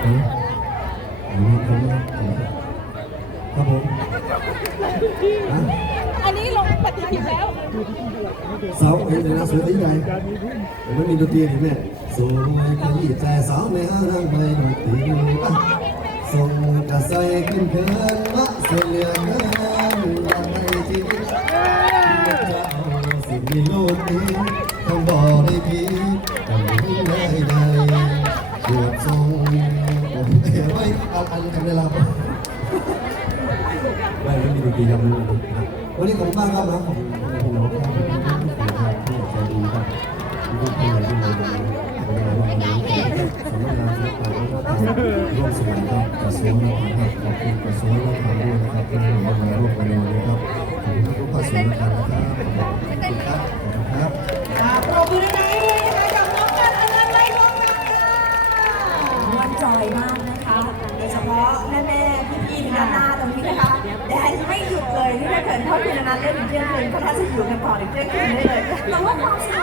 ครับผมอันนี้ลงปฏิทินแล้ว สาเอ็นเลยนะสวยที่ใหญ่ผมไม่มีดนตรีถึงแม่สวยขยี้ใจสาวไม่ห้างไม่ดนตรีส่งกระใสขึ้นเพื่อนมาเสียเหลืองเงินลำให้ที่จะเอาสิ่งที่โลกนี้ทั้งบ่อได้พีแต่ไม่ เอ๋ไว้เอาอันกันเวลาไม่ไม่มีดนตรีครับวันนี้ขอบคุณมากครับนะขอบคุณพี่น้องครับที่ใจดีครับที่เป็นคนที่ดีสำงานรรมร่วมสมัยครับกระทรวงวัฒนธรรมขอบคุณกระทรวงวัฒนธรรมด้วยนะครับที่มาร่วมกันในวันนี้ครับขอบคุณทุกภาคส่วนนะครับขอบคุณครับขอบคุณครับ อ่าปรบมือดังๆด้วยนะคะกับน้องกันอนันต์ไล่ลงกันค่ะ มันจอยมากนะคะ โดยเฉพาะ แม่แม่ๆพี่ๆที่ด้านหน้าตรงนี้นะคะแดนไม่หยุดเลยนี่ถ้าเกิดเขาคืนนั้นเล่นถึงเที่ยงคืนก็น่าจะอยู่กันต่อถึงเที่ยงคืนได้เลยแต่ว่าความสนุก